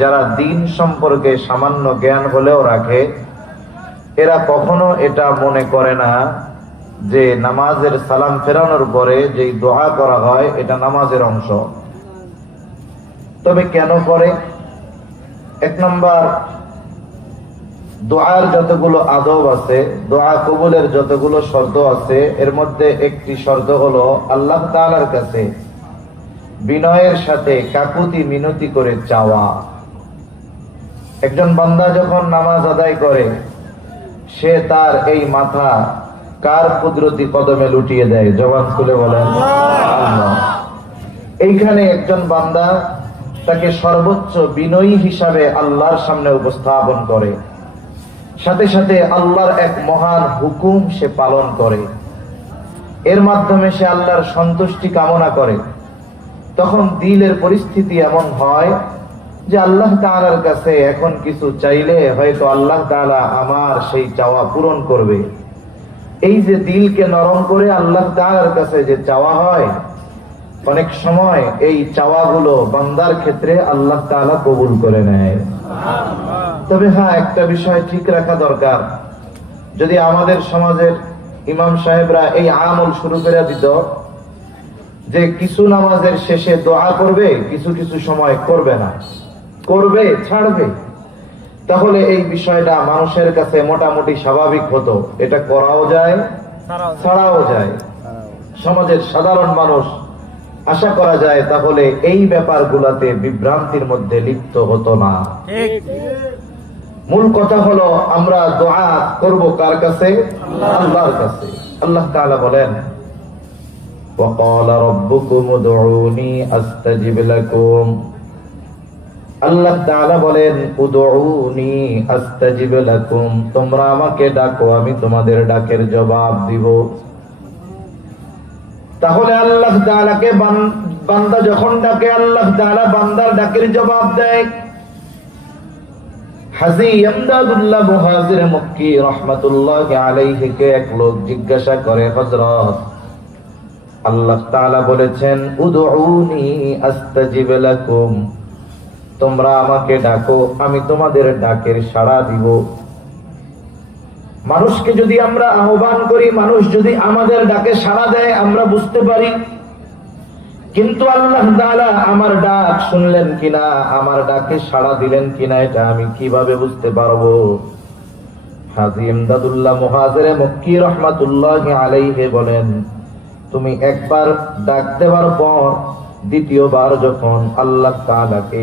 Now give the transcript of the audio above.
যারা দিন সম্পর্কে সামান্য জ্ঞান হলেও রাখে, এরা কখনো এটা মনে করে না যে নামাজের সালাম ফেরানোর পরে যে দোয়া করা হয় এটা নামাজের অংশ। তবে কেন করে? এক নম্বর, দোয়ার যতগুলো আদব আছে, দোয়া কবুলের যতগুলো শর্ত আছে, এর মধ্যে একটি শর্ত হলো আল্লাহ তাআলার কাছে বিনয়ের সাথে কাকুতি মিনতি করে চাওয়া। একজন বান্দা যখন নামাজ আদায় করে, সে তার এই মাথা কার কুদরতি কদমে লুটিয়ে দেয়? জবান খুলে বলেন আল্লাহ। এইখানে একজন বান্দা তাকে সর্বোচ্চ বিনয়ী হিসাবে আল্লাহর সামনে উপস্থাপন করে, সাথে সাথে আল্লাহর এক মহান হুকুম সে পালন করে, এর মাধ্যমে সে আল্লাহর সন্তুষ্টি কামনা করে। তখন দিলের পরিস্থিতি এমন হয় যে আল্লাহ তাআলার কাছে এখন কিছু চাইলে হয়তো আল্লাহ তাআলা আমার সেই চাওয়া পূরণ করবে। এই যে দিলকে নরম করে আল্লাহ তাআলার কাছে যে চাওয়া হয়, অনেক সময় এই চাওয়াগুলো বান্দার ক্ষেত্রে আল্লাহ তাআলা কবুল করে নেয়। তবে হ্যাঁ, একটা বিষয় ঠিক রাখা দরকার, যদি আমাদের সমাজের ইমাম সাহেবরা এই আমল শুরু করে দিত যে কিছু নামাজের শেষে দোয়া করবে, কিছু কিছু সময় করবে না, করবে ছাড়বে, তাহলে এই বিষয়টা মানুষের কাছে মোটামুটি স্বাভাবিক হতো। এটা করাও যায়, ছাড়াও যায়। সমাজের সাধারণ মানুষ আশা করা যায় তাহলে এই ব্যাপারগুলোতে বিভ্রান্তির মধ্যে লিপ্ত হতো না। মূল কথা হলো আমরা দোয়া করব কার কাছে? আল্লাহর কাছে। আল্লাহ তাআলা বলেন, وَقَالَ رَبُّكُمُ ادْعُونِي أَسْتَجِبْ لَكُمْ। আল্লাহ তাআলা বলেন, উদউনি আস্তাজিব লাকুম, তোমরা আমাকে ডাকো, আমি তোমাদের ডাকের জবাব দিব। তাহলে আল্লাহ তাআলাকে বান্দা যখন ডাকে, আল্লাহ তাআলা বান্দার ডাকের জবাব দেয়। হাজী ইমদাদুল্লাহ মুহাজির মক্কি রাহমাতুল্লাহি আলাইহি কে এক লোক জিজ্ঞাসা করে, হযরত, আল্লাহ তাআলা বলেছেন উদউনি আস্তাজিব লাকুম, তোমরা আমাকে ডাকো, আমি তোমাদের ডাকের সাড়া দিব। মানুষকে যদি আমরা আহ্বান করি, মানুষ যদি আমাদের ডাকে সাড়া দেয়, আমরা বুঝতে পারি। কিন্তু আল্লাহ তাআলা আমার ডাক শুনলেন কিনা, আমার ডাকে সাড়া দিলেন কিনা, এটা আমি কিভাবে বুঝতে পারবো? হাজী ইমদাদুল্লাহ মুহাজির মক্কি রাহমাতুল্লাহি আলাইহি বলেন, তুমি একবার ডাক দেওয়ার পর দ্বিতীয়বার যখন আল্লাহ তাআলাকে